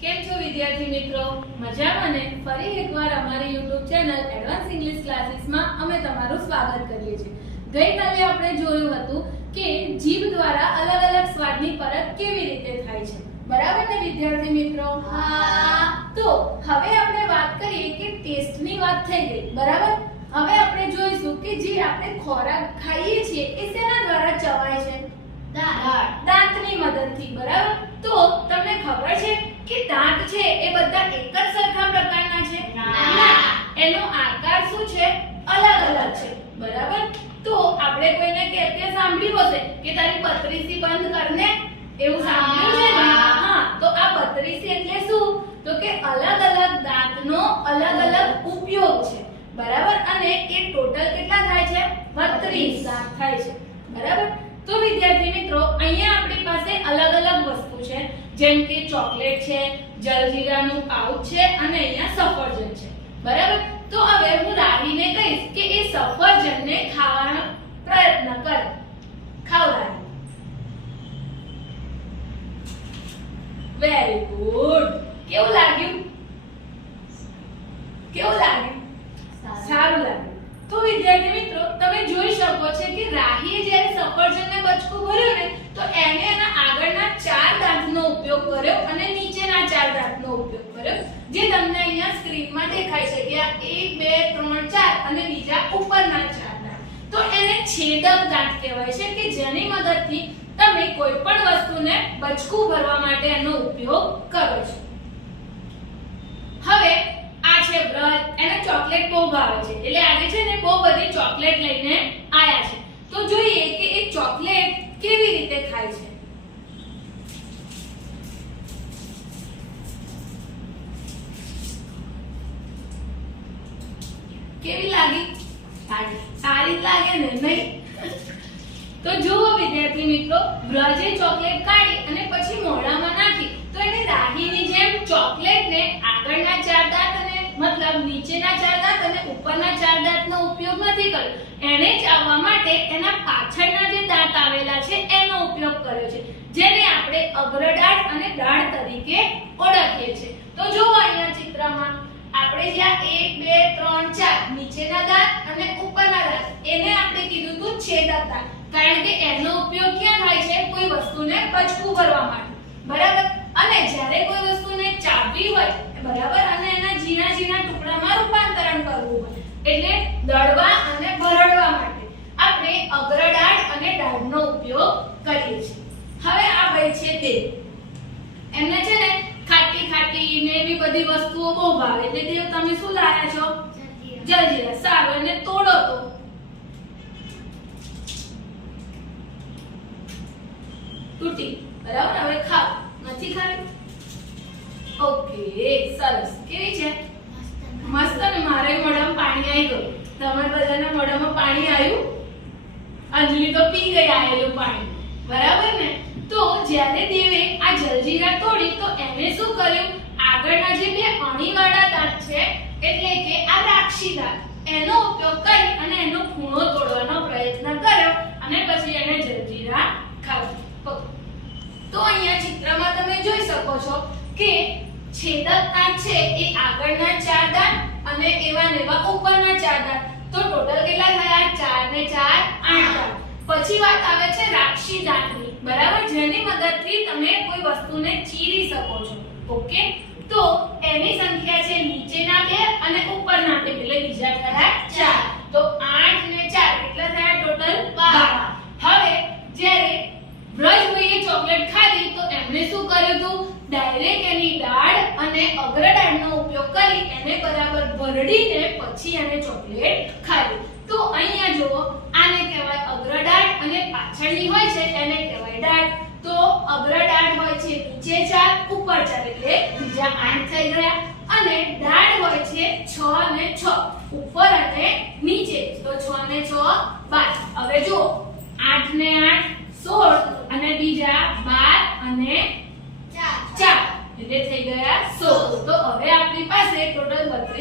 કેમ છો વિદ્યાર્થી મિત્રો? મજામાં ને? ફરી એકવાર અમારી YouTube ચેનલ એડવાન્સ ઇંગ્લિશ ક્લાસીસમાં અમે તમારું સ્વાગત કરીએ છીએ. ગઈકાલે આપણે જોયું હતું કે જીભ દ્વારા અલગ અલગ સ્વાદની પરત કેવી રીતે થાય છે. બરાબર ને વિદ્યાર્થી મિત્રો? હા. તો હવે આપણે વાત કરીએ કે ટેસ્ટની વાત થઈ ગઈ. બરાબર? હવે આપણે જોઈશું કે જે આપણે ખોરાક ખાઈએ છીએ એ શેના દ્વારા ચવાય છે. દાંતની મદદથી બરાબર? તો તમને ખબર છે કે દાંત છે એ બધા એક જ સરખા પ્રકારના છે? ના. એનો આકાર શું છે? અલગ અલગ છે. બરાબર? તો આપણે કોઈને કહેતે સાંભળ્યું હશે કે તારી પત્રીસી બંધ કરને? એવું સાંભળ્યું છે ને? હા. હા. તો આ પત્રીસી એટલે શું? તો કે અલગ અલગ દાંતનો અલગ અલગ ઉપયોગ છે. બરાબર? અને એ ટોટલ કેટલા થાય છે? 32 દાંત થાય છે બરાબર? તો વિદ્યાર્થી મિત્રો, અહીંયા આપણી પાસે અલગ અલગ વસ્તુ છે. જેમ કે ચોકલેટ છે, જલજીરાનું પાઉચ છે, અને અહીંયા સફરજન છે. બરાબર? તો હવે હું રાહીને કહીશ કે એ સફરજનને ખાવાનો પ્રયત્ન કર. ખાવ રાહી. વેરી ગુડ કેવું લાગ્યું? કેવું લાગ્યું? સારું લાગ્યું. તો વિદ્યાર્થી મિત્રો, તમે જોઈ શકો છો કે રાહીએ જ્યારે સફરજનને બચકું ભર્યું ને, તો એને એના આગળના ચાર દાંતનો ઉપયોગ કર્યો અને નીચેના ચાર દાંતનો ઉપયોગ કર્યો, જે તમને અહીંયા સ્ક્રીનમાં દેખાય છે કે આ 1 2 3 4 અને બીજા ઉપરના ચાર દાંત. તો એને છેદક દાંત કહેવાય છે કે જેની મદદથી તમે કોઈ પણ વસ્તુને બચકું ભરવા માટે એનો ઉપયોગ કરો છો. છે એને ચોકલેટ બહુ ભાવે છે. એટલે આજે છે ને બહુ બધી ચોકલેટ લઈને આયા છે. તો જોઈએ કે એ ચોકલેટ કેવી રીતે ખાય છે. કેવી લાગી? સારી સારી લાગે ને નહીં? તો જુઓ વિદ્યાર્થી મિત્રો, બ્રજે ચોકલેટ કાઢી અને પછી મોઢામાં નાખી તો એને રાહીની જેમ ચોકલેટને આગળના ચાર દાંત અને મતલબ નીચેના ચાર દાંત અને ઉપરના ચાર દાંતનો ઉપયોગ નથી કર્યો. એણે ચાવવા માટે એના પાછળના જે દાંત આવેલા છે, એનો ઉપયોગ કર્યો છે, જેને આપણે અગ્રદાંત અને દાંત તરીકે ઓળખીએ છીએ. તો જુઓ અહીંયા ચિત્રમાં, આપણે જ્યાં 1 2 3 4 નીચેના દાંત અને ઉપરના દાંત, એને આપણે કીધું હતું છેદક દાંત કારણ કે એનો ઉપયોગ ક્યાં થાય છે? કોઈ વસ્તુને બચકું ભરવા માટે. બરાબર અને જ્યારે કોઈ વસ્તુને ચાવવી હોય બરાબર અને એના ઝીણા ઝીણા ટુકડામાં રૂપાંતરણ કરવું હોય એટલે દળવા અને ભરડવા માટે આપણે અગ્રડાળ અને ડાળનો ઉપયોગ કરીએ છીએ. હવે આ ભાઈ છે તે. એમને છે ને ખાટી ખાટી ને એવી બધી વસ્તુઓ બહુ ભાવે. એટલે તે તમે શું લાયા છો? જલજીરા. સારું. એને તોડો તો. તૂટી. બરાબર? હવે ખાવ નથી ખાવી? ઓકે. સરસ. કેવી છે? મસ્ત ને મારે મોઢામાં પાણી આવી ગયું. તમારા બધાના મોઢામાં પાણી આવ્યું અંજલિ તો પી ગઈ આવેલું પાણી. બરાબર ને? તો જ્યારે દેવે આ જલજીરા તોડી, તો એને શું કર્યું? આગળના જે બે અણીવાળા દાંત છે, એટલે કે આ રાક્ષી દાંત, એનો ઉપયોગ કરી અને એનો ખૂણો તોડવાનો પ્રયત્ન કર્યો અને પછી એને જલજીરા ખાધું. તો અહીંયા ચિત્રમાં તમે જોઈ શકો છો કે છેદક દાંત છે, એ આગળના ચાર દાંત અને એવા ને એવા ઉપરના ચાર દાંત તો ટોટલ કેટલા થયા? ચાર ને ચાર આઠ. દાંત પછી વાત આવે છે રાક્ષી દાંતની બરાબર? જેની મદદથી તમે કોઈ વસ્તુને ચીરી શકો છો. ઓકે? તો એની સંખ્યા છે નીચેના બે અને ઉપરના બે. એટલે બીજા થયા ચાર. તો આઠ ને ચાર કેટલા થયા ટોટલ બાર. હવે જ્યારે વ્રજભાઈએ ચોકલેટ ખાધી તો એમણે શું કર્યું હતું ડાયરેક્ટ એની દાળ અને અગ્રદાઢનો ઉપયોગ કરી એને બરાબર ભરડીને પછી એને ચોકલેટ ખાવી. તો અહીંયા જુઓ, આને કહેવાય અગ્રડાળ અને પાછળની હોય છે એને કહેવાય દાઢ તો અગ્રડાળ હોય છે નીચે ચાર, ઉપર ચાર એટલે બીજા આઠ થઈ ગયા. અને ડાળ હોય છે છ અને છ, ઉપર અને નીચે. તો છ ને છ, બાર. હવે જુઓ આઠ ને આઠ સોળ અને બીજા બાર અને ચાર એટલે થઈ ગયા સોળ તો હવે આપણી પાસે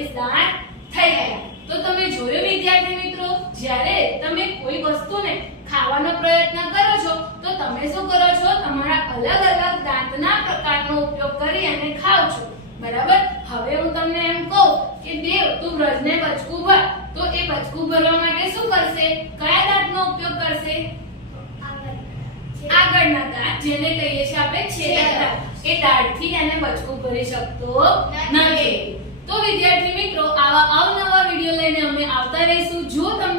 બત્રીસ થઈ ગયા. તો તમે જોયું વિદ્યાર્થી મિત્રો જ્યારે તમે કોઈ વસ્તુને ખાવાનો પ્રયત્ન કરો છો તો તમે શું કરો છો? તમારા અલગ અલગ દાંતના પ્રકારનો ઉપયોગ કરી અને ખાવ છો. બરાબર? હવે હું તમને એમ કહું કે દેવ તું વ્રજને બચકું ભર. તો એ બચકું ભરવા માટે શું કરશે? કયા દાંતનો ઉપયોગ કરશે? આગળના દાંત જેને કહીએ છીએ આપણે છેલ્લા દાંત. એ દાંતથી એને બચકું ભરી શકતો નથી. તો વિદ્યાર્થી મિત્રો આવા અવનવા વીડિયો લઈને અમે આવતા રહીશું. જો channel